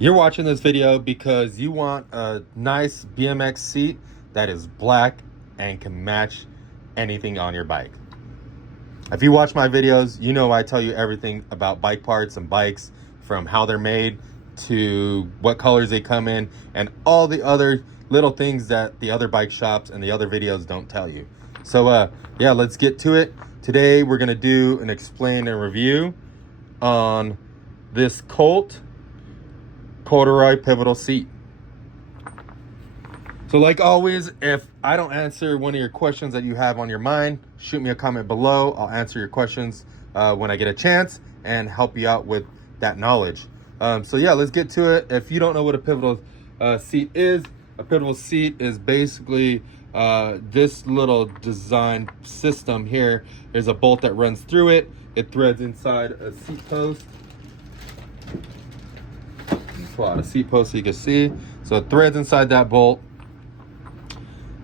You're watching this video because you want a nice BMX seat that is black and can match anything on your bike. If you watch my videos, you know I tell you everything about bike parts and bikes, from how they're made to what colors they come in and all the other little things that the other bike shops and the other videos don't tell you. So yeah, let's get to it. Today we're gonna do an explain and review on this Cult Corduroy pivotal seat. So like always, if I don't answer one of your questions that you have on your mind, shoot me a comment below. I'll answer your questions when I get a chance and help you out with that knowledge. So yeah, let's get to it. If you don't know what a pivotal seat is, a pivotal seat is basically this little design system here. There's a bolt that runs through it. It threads inside a seat post. Pull out a seat post so you can see. So it threads inside that bolt.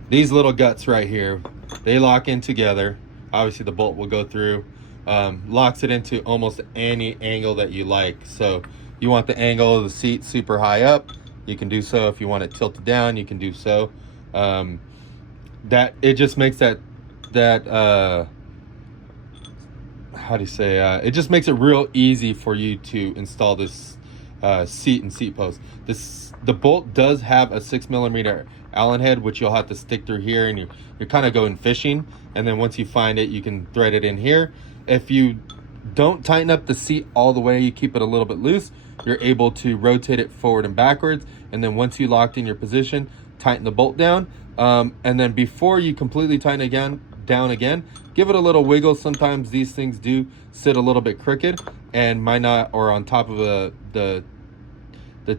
These little guts right here, they lock in together. Obviously the bolt will go through, locks it into almost any angle that you like. So you want the angle of the seat super high up, you can do so. If you want it tilted down, you can do so. That it just makes that how do you say, it just makes it real easy for you to install this seat and seat post. The bolt does have a 6mm Allen head, which you'll have to stick through here, and you're kind of going fishing, and then once you find it, you can thread it in here. If you don't tighten up the seat all the way, you keep it a little bit loose, you're able to rotate it forward and backwards, and then once you locked in your position, tighten the bolt down, and then before you completely tighten again down again, give it a little wiggle. Sometimes these things do sit a little bit crooked and might not, or on top of the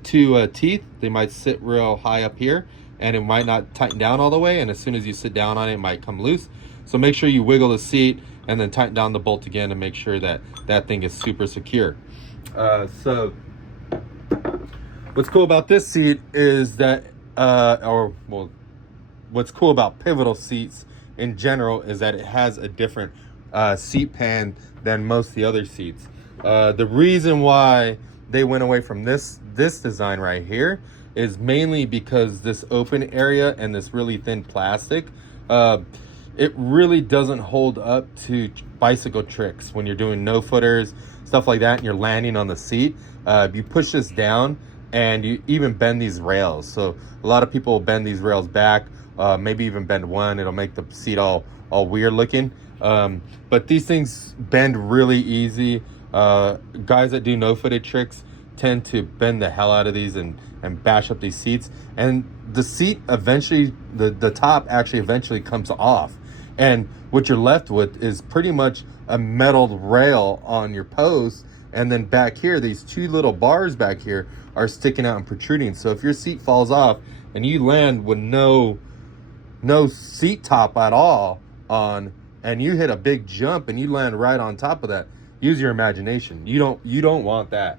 two teeth, they might sit real high up here and it might not tighten down all the way, and as soon as you sit down on it, it might come loose. So make sure you wiggle the seat and then tighten down the bolt again to make sure that that thing is super secure. So what's cool about this seat is that what's cool about pivotal seats in general is that it has a different seat pan than most of the other seats. The reason why they went away from this design right here is mainly because this open area and this really thin plastic, it really doesn't hold up to bicycle tricks when you're doing no footers, stuff like that, and you're landing on the seat. You push this down and you even bend these rails. So a lot of people will bend these rails back, maybe even bend one. It'll make the seat all weird looking. But these things bend really easy. Guys that do no-footed tricks tend to bend the hell out of these and bash up these seats, and the seat eventually, the top actually eventually comes off, and what you're left with is pretty much a metal rail on your post, and then back here, these two little bars back here are sticking out and protruding. So if your seat falls off and you land with no seat top at all on, and you hit a big jump and you land right on top of that, use your imagination. You don't want that.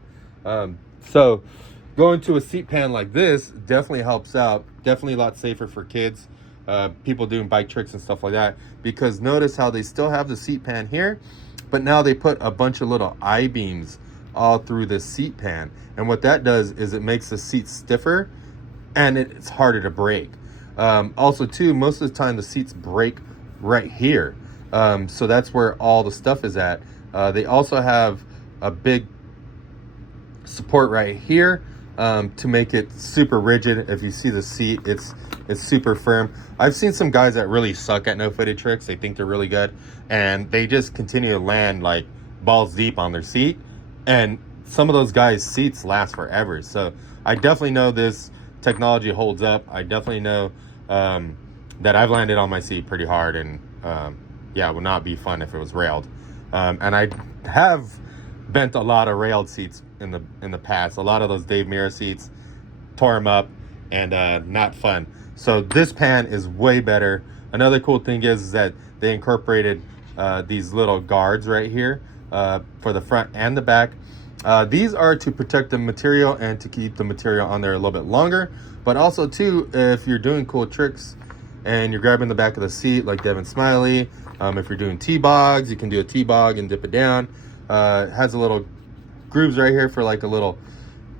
So going to a seat pan like this definitely helps out. Definitely a lot safer for kids, people doing bike tricks and stuff like that, because notice how they still have the seat pan here, but now they put a bunch of little I-beams all through the seat pan, and what that does is it makes the seat stiffer and it's harder to break. Also too, most of the time the seats break right here, so that's where all the stuff is at. They also have a big support right here to make it super rigid. If you see the seat, it's super firm. I've seen some guys that really suck at no-footed tricks. They think they're really good and they just continue to land like balls deep on their seat, and some of those guys' seats last forever. So I definitely know this technology holds up. I definitely know that I've landed on my seat pretty hard, and yeah, it would not be fun if it was railed. And I have bent a lot of railed seats in the past. A lot of those Dave Mirra seats, tore them up, and not fun. So this pan is way better. Another cool thing is that they incorporated these little guards right here for the front and the back. These are to protect the material and to keep the material on there a little bit longer, but also too, if you're doing cool tricks and you're grabbing the back of the seat like Devin Smiley, if you're doing T-bogs, you can do a T-bog and dip it down. It has a little grooves right here for like a little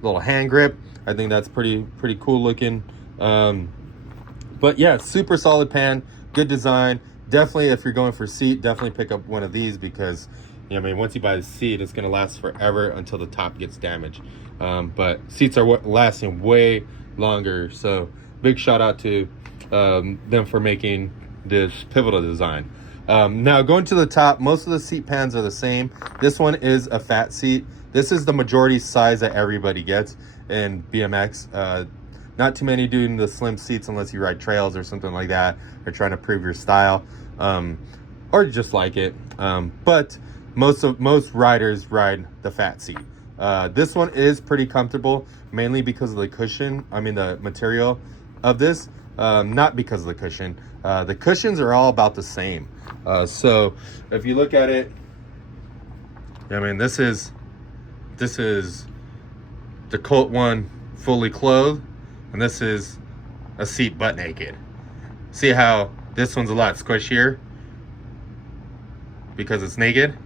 little hand grip. I think that's pretty cool looking. But yeah, super solid pan, good design. Definitely, if you're going for seat, definitely pick up one of these, because I mean, once you buy the seat, it's gonna last forever until the top gets damaged. But seats are lasting way longer. So big shout out to them for making this pivotal design. Now going to the top, most of the seat pans are the same. This one is a fat seat. This is the majority size that everybody gets in BMX. Not too many doing the slim seats unless you ride trails or something like that, or trying to prove your style, or just like it. But most riders ride the fat seat. This one is pretty comfortable, mainly because of the cushion. I mean, the material of this, not because of the cushion. The cushions are all about the same. So if you look at it, I mean, this is the Cult one fully clothed, and this is a seat butt naked. See how this one's a lot squishier because it's naked?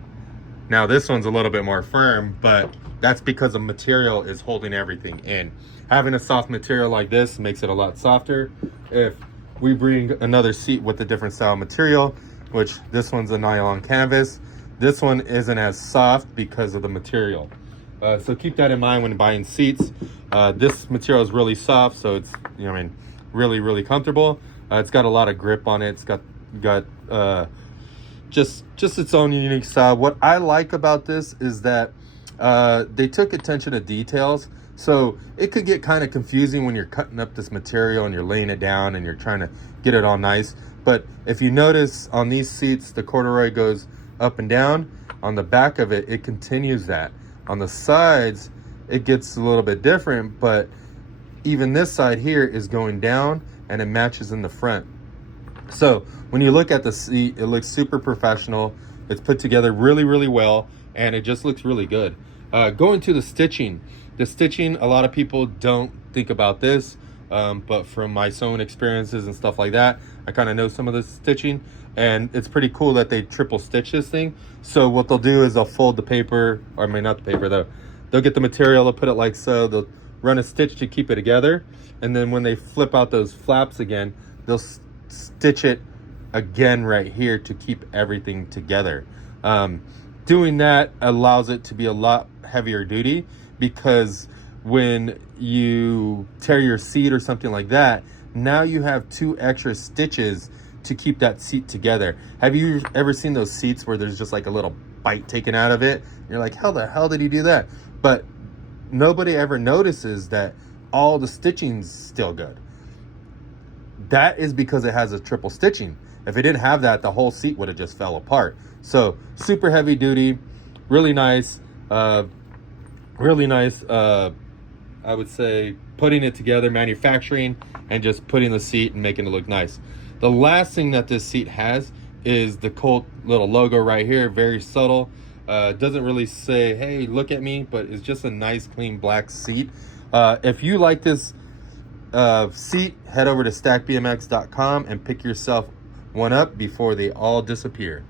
Now this one's a little bit more firm, but that's because the material is holding everything in. Having a soft material like this makes it a lot softer. If we bring another seat with a different style material, which this one's a nylon canvas, this one isn't as soft because of the material. So keep that in mind when buying seats. This material is really soft, so it's, I mean, really comfortable. It's got a lot of grip on it. It's got just its own unique style. What I like about this is that they took attention to details. So it could get kind of confusing when you're cutting up this material and you're laying it down and you're trying to get it all nice. But if you notice on these seats, the corduroy goes up and down. On the back of it, it continues that. On the sides, it gets a little bit different, but even this side here is going down and it matches in the front. So when you look at the seat, it looks super professional. It's put together really well, and it just looks really good. Going to the stitching, a lot of people don't think about this, but from my sewing experiences and stuff like that, I kind of know some of the stitching, and it's pretty cool that they triple stitch this thing. So what they'll do is they'll fold the paper, or I mean, not the paper though. They'll get the material, they'll put it like so, they'll run a stitch to keep it together, and then when they flip out those flaps again, they'll stitch it again right here to keep everything together. Doing that allows it to be a lot heavier duty, because when you tear your seat or something like that, now you have 2 extra stitches to keep that seat together. Have you ever seen those seats where there's just like a little bite taken out of it? You're like, how the hell did he do that? But nobody ever notices that all the stitching's still good. That is because it has a triple stitching. If it didn't have that, the whole seat would have just fell apart. So super heavy duty, really nice. I would say putting it together, manufacturing, and just putting the seat and making it look nice. The last thing that this seat has is the Cult little logo right here, very subtle. Doesn't really say, hey, look at me, but it's just a nice, clean black seat. If you like this seat, head over to stackbmx.com and pick yourself one up before they all disappear.